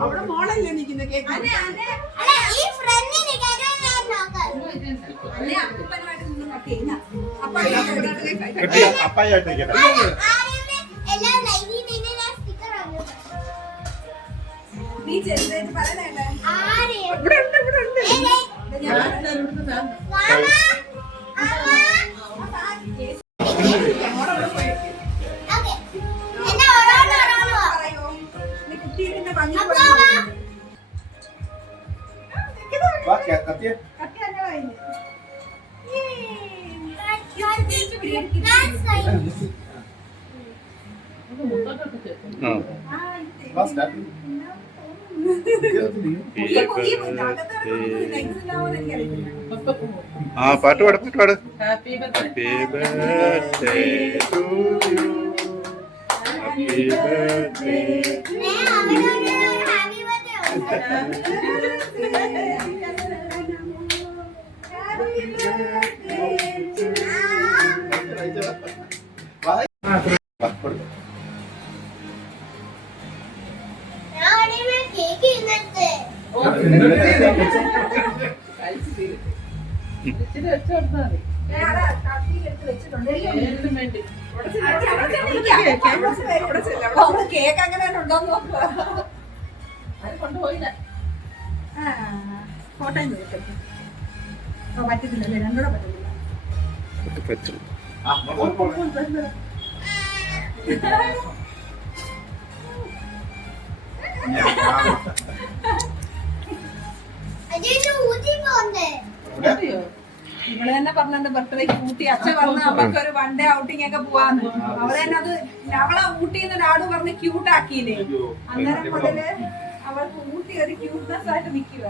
അവിടെ മോളല്ലേ നിൽക്കുന്ന കേക്ക് അപ്പായിട്ട് നീ ചെറുതായിട്ട് പറയണേ ഇവിടെ ഉണ്ട് ആ പാട്ട് പാട് happy birthday to you happy birthday cake അങ്ങനെ ഉണ്ടോന്ന് നോക്കുക കൊണ്ടുപോയില്ല കോട്ടയം പറ്റത്തില്ലല്ലേ രണ്ടൂടെ പറ്റത്തില്ല ഇവള് തന്നെ പറഞ്ഞ ബർത്ത്ഡേക്ക് ഊട്ടി അച്ഛൻ പറഞ്ഞ അവർക്ക് ഒരു വൺ ഡേ ഔട്ടിംഗ് ഒക്കെ പോവാന്ന് അവളെ തന്നെ അത് അവളെ ഊട്ടിന്ന് ഡാഡു പറഞ്ഞ് ക്യൂട്ട് ആക്കിയില്ലേ അന്നേരം മുതല് അവൾക്ക് ഊട്ടി ഒരു ക്യൂട്ട്നെസ് ആയിട്ട് നിൽക്കുക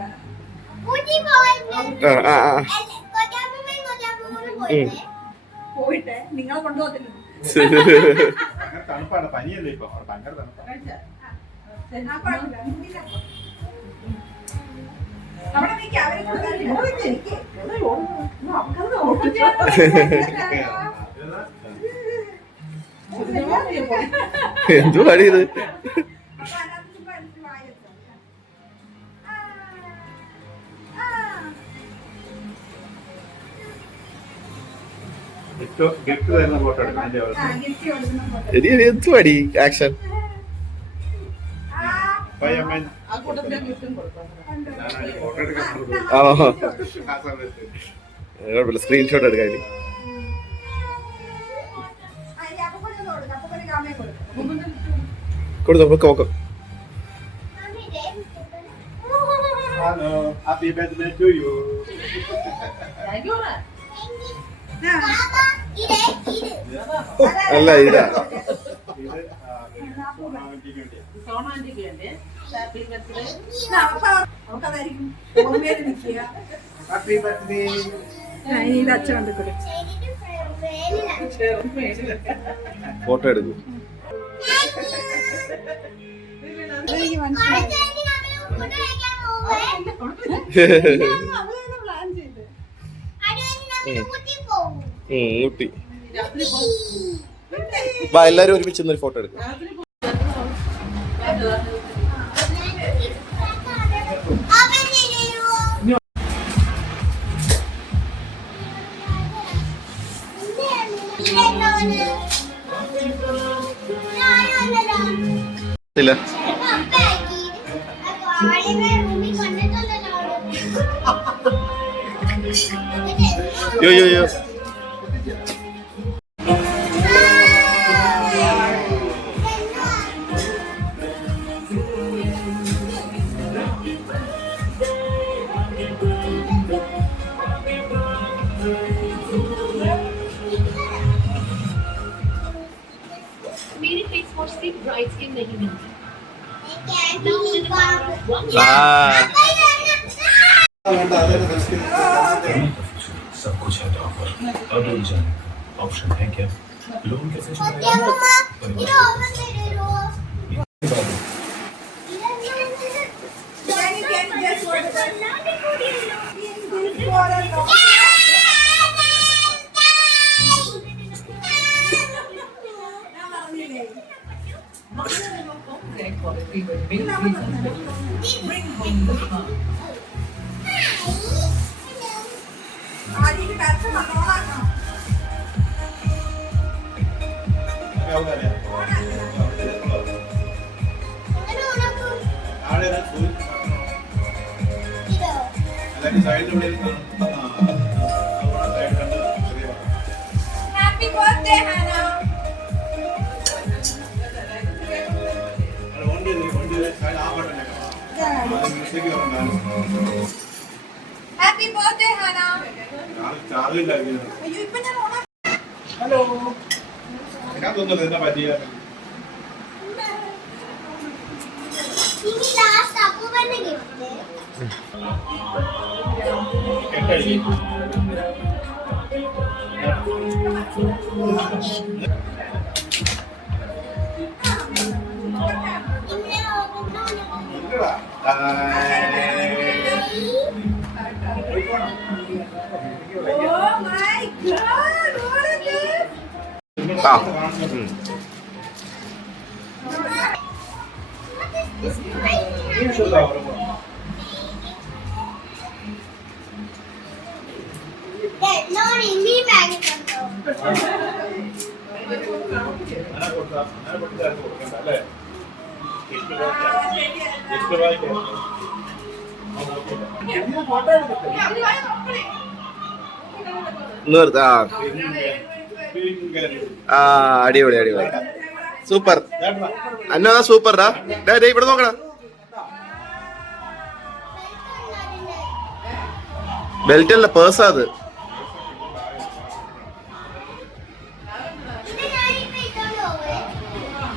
പോയിട്ട് നിങ്ങളെ കൊണ്ടുപോകത്തില്ല തണുപ്പാണ് പനിയല്ലേ ഇപ്പൊ ഭയങ്കര തണുപ്പാണ് അവിടെ എന്തു പണിയത് എന്തു പണി ആക്ഷൻ സ്ക്രീൻഷോട്ട് എടുക്കാൻ കൊടുത്തോ നോക്കാം Happy birthday to you. അല്ല ഇതാ Happy birthday. ഫോട്ടോ എടുക്കും ഊട്ടി വാ എല്ലാരും ഒരുമിച്ച് ഒരു ഫോട്ടോ എടുക്കും ഇല്ല യോ യോ യോ मेरे फेस वॉश से ब्राइट स्किन नहीं मिलती। सब कुछ है तो पर अब जाने ऑप्शन है क्या? लोन कैसे ആദ്യം കരച്ച് നല്ലോണാക്കണം. Happy birthday Hana. Happy birthday Hana. അയ്യോ ഇപ്പൊ ഞാൻ ഓണാ. ഹലോ ഞാൻ തോന്നുന്നത് എന്താ പറ്റിയ Oh my god, what is this? ആ നിർത്താ ആ അടിപൊളി അടിപൊളി സൂപ്പർ അന്നാ സൂപ്പർടാ ഇവിടെ നോക്കടാ ബെൽറ്റ് അല്ല പേഴ്സാ അത്